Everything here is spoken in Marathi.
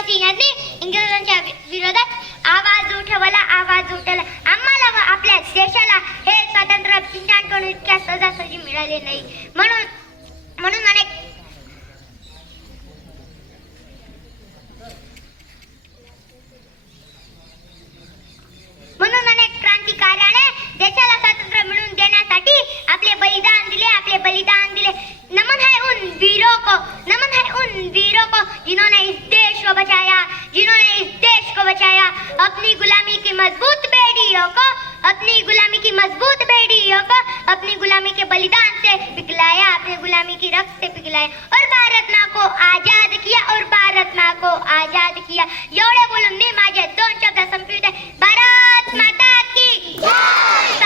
देशवासी यांनी इंग्रजांच्या विरोधात आवाज उठवला. आम्हाला व आपल्या देशाला हे स्वातंत्र्य ब्रिटिशांकडून इतक्या सहजासहजी मिळाले नाही. म्हणून अनेक क्रांतिकारकाने देशाला स्वातंत्र्य मिळवून देण्यासाठी आपले बलिदान दिले. नमन है उन वीरों को जिन्होंने इस देश को बचाया. अपनी गुलामी की मजबूत बेड़ियों को अपनी गुलामी के बलिदान से पिघलाया, अपनी गुलामी की रक्त से पिघलाया और भारत माँ को आजाद किया. एवढे बोलून मी माझे 2 शब्द संपविते. भारत माता की जय.